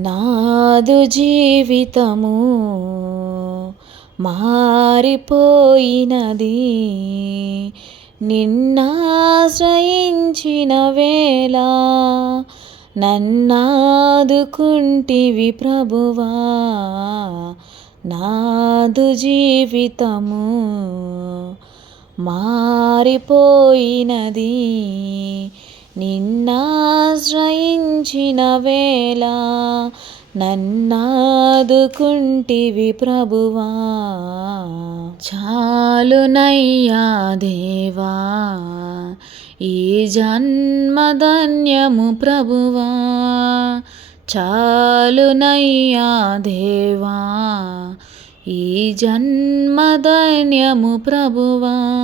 నాదు జీవితము మారిపోయినది. నిన్నాశ్రయించిన వేళ నన్నాదుకుంటివి ప్రభువా. నాదు జీవితము మారిపోయినది. నిన్నాశ్రయించిన వేళ నన్నాదుకుంటివి ప్రభువా. చాలునయ్యా దేవా ఈ జన్మధన్యము ప్రభువా. చాలునయ్యా దేవా ఈ జన్మధన్యము ప్రభువా.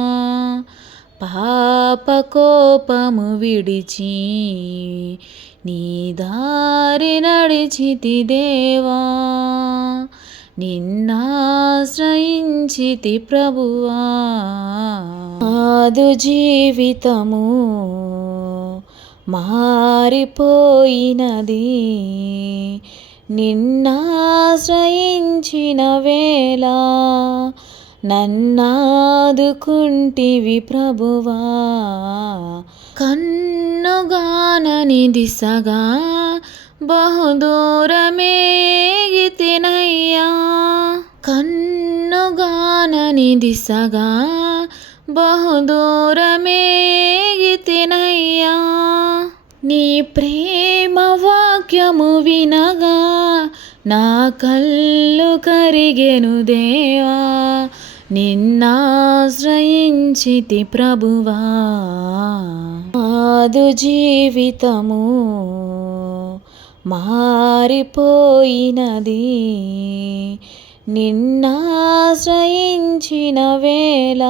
పాపకోపము విడిచి నీ దారి నడిచితి దేవా. నిన్నాశ్రయించితి ప్రభువా. ఆదు జీవితము మారిపోయినది. నిన్నాశ్రయించిన వేళ నన్నాదుకుంటివి ప్రభువా. కన్నుగానని దిశగా బహుదూరమేగితినయ్యా కన్నుగానని దిశగా బహుదూరమేగితినయ్యా నీ ప్రేమ వాక్యము వినగా నా కళ్ళు కరిగెను దేవా. నిన్నాశ్రయించితి ప్రభువా. ఆదు జీవితము మారిపోయినది. నిన్నాశ్రయించిన వేళ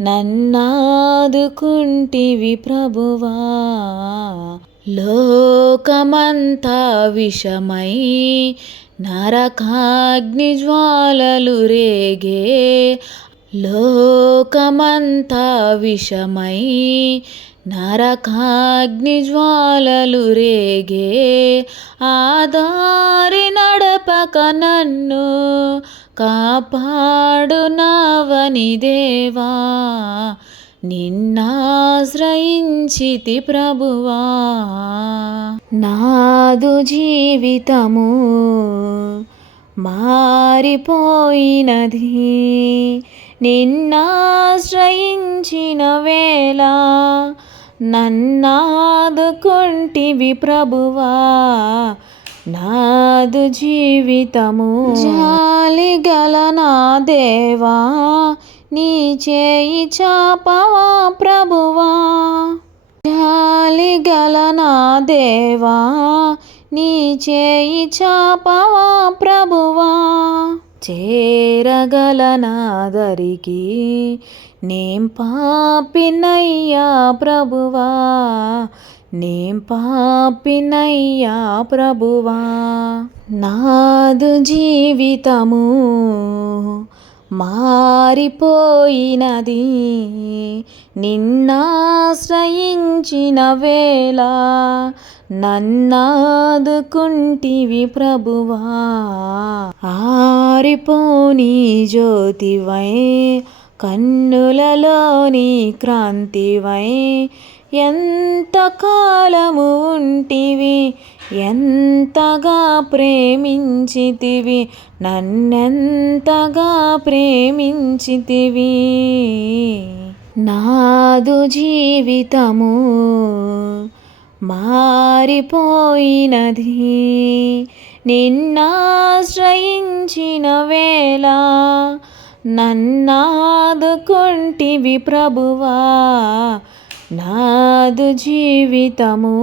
నన్నాదుకుంటివి ప్రభువా. లోకమంతా విషమై నరకాగ్ని జ్వాలలు రేగే. లోకమంతా విషమై నరకాగ్ని జ్వాలలు రేగే. ఆదారి నడపక నన్ను కాపాడు నావని దేవా. నిన్నాశ్రయించితి ప్రభువా. నాదు జీవితము మారిపోయినది. నిన్నాశ్రయించిన వేళ నన్నాదుకుంటివి ప్రభువా. నాదు జీవితము జాలి గల నా దేవా నీ చేయి చాపవా ప్రభువా? జాలి గల నా దేవా నీ చేయి చాపవా ప్రభువా? చేరగల నాదరికి నేం పాపినయ్యా ప్రభువా నేం పాపినయ్యా ప్రభువా. నాదు జీవితము మారిపోయినది. నిన్నాశ్రయించిన వేళ నన్నాదుకుంటివి ప్రభువా. ఆరిపోని జ్యోతివై కన్నులలోని క్రాంతివై. ఎంత కాలము ఉంటివి ఎంతగా ప్రేమించితివి నన్నెంతగా ప్రేమించితివి. నాదు జీవితము మారిపోయినది నిన్నాశ్రయించిన వేళ నన్నాదుకుంటివి ప్రభువా. నాదు జీవితము